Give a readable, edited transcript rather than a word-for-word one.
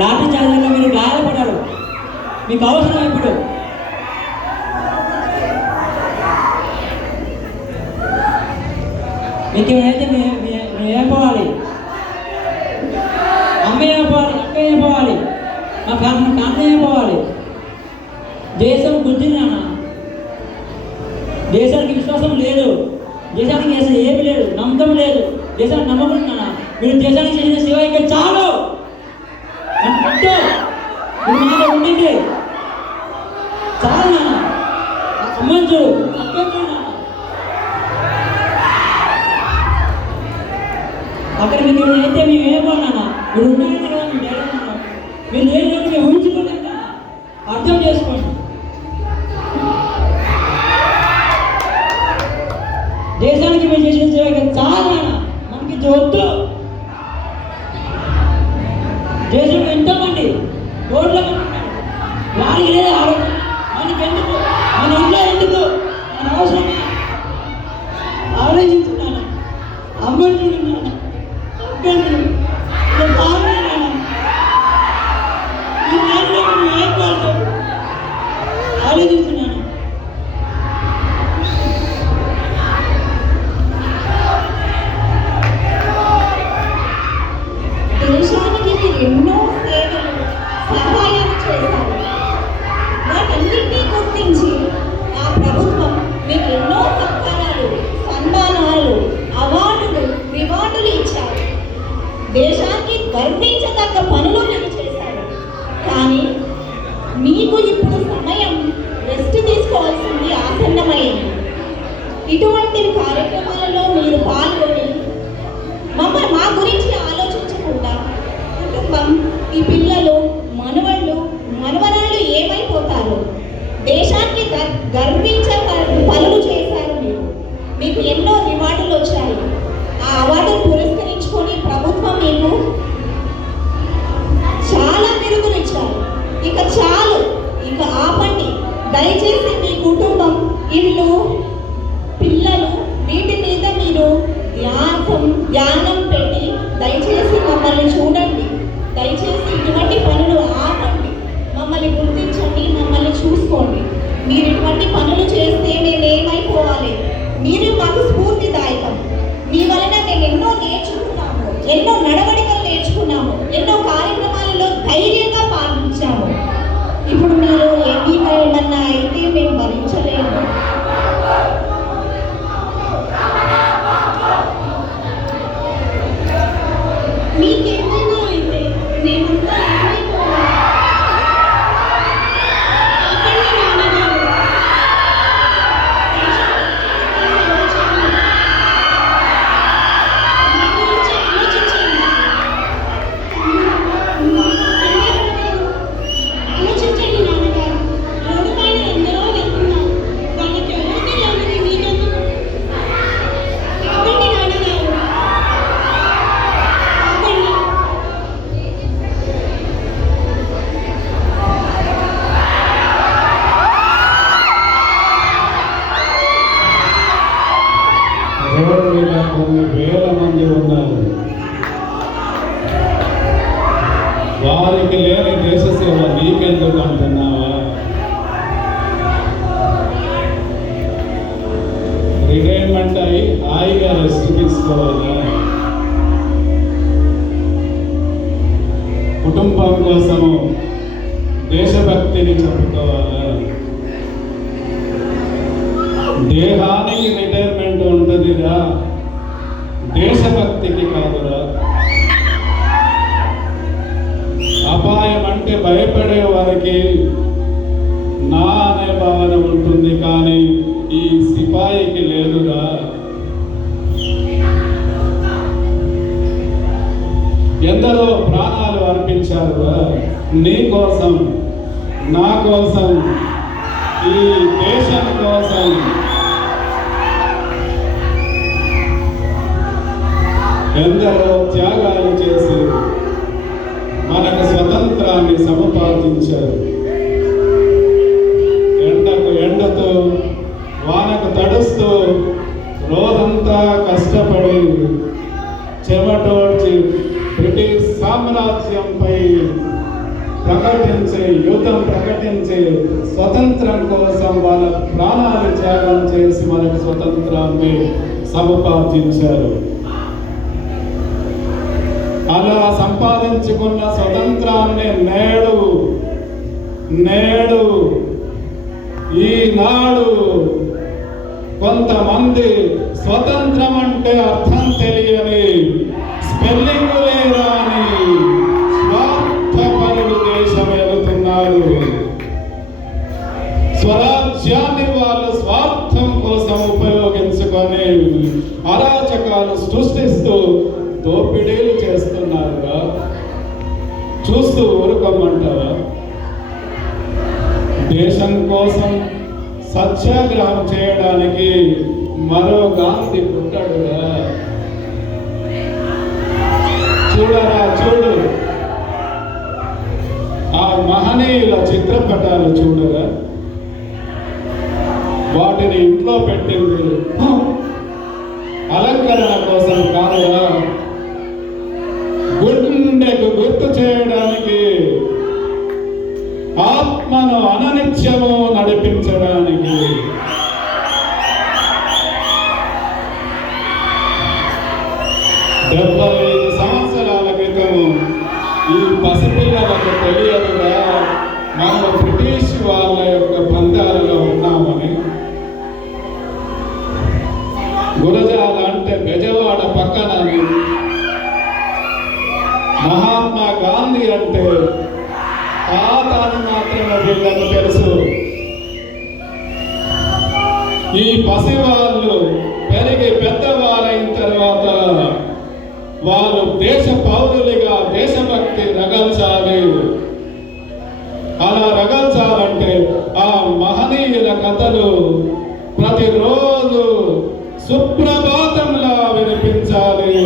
లాఠీ చార్జీలో మీరు గాయపడారు. మీకు అవసరం ఇప్పుడు మీకు ఏమైతే మేము ఏం పోవాలి, అమ్మ ఏం పోవాలి, అక్క ఏం పోవాలి, మా ఫ్యామిలీ ఏం పోవాలి. దేశం బుద్ధిని నాన్న, దేశానికి విశ్వాసం లేదు, దేశానికి అసలు ఏమి లేదు, నమ్మకం లేదు, దేశానికి నమ్మకం నాన్న. మీరు దేశానికి చేసిన సేవ ఇంకా చాలు అంటే ఉండింది చాలు నాన్న. అమ్మని చూడు, అక్కడ అక్కడ మీకు అయితే మేము ఏమన్నా మీరు ఉన్నారంటే కదా మేము డైరెక్ట్ మీరు ఏంటంటే మేము ఊహించుకోలేక అర్థం చేసుకోండి. దేశానికి మేము చేసిన సేవ చాలా మనకి వద్దు. దేశంలో ఎంతోమంది రోడ్ల వారికి లేదా ఆలోచన మనకి ఎందుకు, మన ఇంట్లో ఎందుకు, మన అవసరం ఆలోచించున్నాను. అమ్మని చూడున్నాను, ఆలోచిస్తున్నాను. దేశానికి మీరు ఎన్నో సేవలు సహాయం చేశారు. వాటన్నింటినీ గుర్తించి ఆ ప్రభుత్వం మీకు ఎన్నో సత్కారాలు, సన్మానాలు, అవార్డులు, రివార్డులు ఇచ్చారు. దేశానికి గర్వించదగ్గ పనులు మీరు చేశారు. కానీ మీకు ఇప్పుడు సమయం రెస్ట్ తీసుకోవాల్సింది ఆసన్నమైంది. ఇటువంటి కార్యక్రమాలలో మీరు పాల్గొని మా గురించి ఆలోచించకుండా కుటుంబం, ఈ పిల్లలు, మనవళ్ళు, మనవరాళ్ళు ఏమైపోతారు? దేశానికి గర్వించే పనులు చేశారు మీరు. మీకు ఎన్నో రివార్డులు వచ్చాయి. ఆ అవార్డును పురస్కరించుకొని ప్రభుత్వం మీకు చాలా బిరుదులు ఇచ్చారు. ఇక చాలు, ఇక ఆపండి. దయచేసి మీ కుటుంబం, ఇల్లు, పిల్లలు వీటి మీద మీరు ధ్యానం పెట్టి దయచేసి మమ్మల్ని చూడండి. దయచేసి ఇటువంటి పనులు ఆపండి. మమ్మల్ని గుర్తించండి, మమ్మల్ని చూసుకోండి. మీరు ఇటువంటి పనులు చేస్తే మేము ఏమైపోవాలి? మీరు మాకు స్ఫూర్తిదాయకం. మీ వలన మేము ఎన్నో నేర్చుకున్నాము, ఎన్నో నడవడికలు నేర్చుకున్నాము, ఎన్నో కార్యక్రమాలలో ధైర్యంగా పాల్గొంచాము. ఇప్పుడు మీరు ఏమన్నా అయితే మేము భరించలేము. మీకేమైనా అయితే మేమంతా ఏమైపోవాలి? రోడ్డు మీద కొన్ని వేల మంది ఉన్నారు. వారికి లేని దేశ సేవ నీకెందుకు అంటున్నావా? రిటైర్మెంట్ అయి హాయిగా రెస్ట్ తీసుకోవాలా? కుటుంబం కోసము దేశభక్తిని చెప్పుకోవాలా? దేహానికి రిటైర్మెంట్ ఉంటుందిరా, దేశభక్తికి కాదురా. అపాయం అంటే భయపడే వారికి నా అనే భావన ఉంటుంది, కానీ ఈ సిపాయికి లేదురా. ఎందరో ప్రాణాలు అర్పించారురా నీ కోసం, నా కోసం, ఈ దేశం కోసం. ఎందరో త్యాగాలు చేసి మనకు స్వతంత్రాన్ని సముపార్జించారు. ఎండకు ఎండతో, వానకు తడుస్తూ రోజంతా కష్టపడి చెమటోడ్చి బ్రిటిష్ సామ్రాజ్యంపై ప్రకటించి యుద్ధం ప్రకటించి స్వతంత్రం కోసం వాళ్ళ ప్రాణాలు త్యాగం చేసి మనకు స్వతంత్రాన్ని సముపార్జించారు. అలా సంపాదించుకున్న స్వతంత్రాన్ని నేడు ఈనాడు కొంతమంది స్వతంత్రం అంటే అర్థం తెలియని, స్పెల్లింగ్ లేరాని స్వార్థపరులు దేశం వెళుతున్నారు. స్వరాజ్యాన్ని వాళ్ళు స్వార్థం కోసం ఉపయోగించుకొని అరాచకాలు సృష్టిస్తూ దోపిడీలు చేస్తున్నారుగా. చూస్తూ ఊరుకోమంటారా? దేశం కోసం సత్యాగ్రహం చేయడానికి మరో గాంధీ పుట్టాడుగా. చూడు ఆ మహనీయుల చిత్రపటాలు చూడరా. వాటిని ఇంట్లో పెట్టింది అలంకరణ కోసం కాదుగా, గుండెకు గుర్తు చేయడానికి, ఆత్మను అననిత్యము నడిపించడానికి. డెబ్బై 5 సంవత్సరాల క్రితం ఈ పసిపిల్లలకు తెలియదుగా మనం బ్రిటిష్ వాళ్ళ యొక్క బంధాలలో ఉన్నామని. గురజాల అంటే బెజవాడ పక్కనని, మహాత్మా గాంధీ అంటే తాతని మాత్రమే వీళ్ళకు తెలుసు. ఈ పసివాళ్ళు పెరిగి పెద్దవాళ్ళైన తర్వాత వాళ్ళు దేశ పౌరులుగా దేశభక్తి రగల్చాలి. అలా రగల్చాలంటే ఆ మహనీయుల కథలు ప్రతిరోజు సుప్రభాతంలా వినిపించాలి.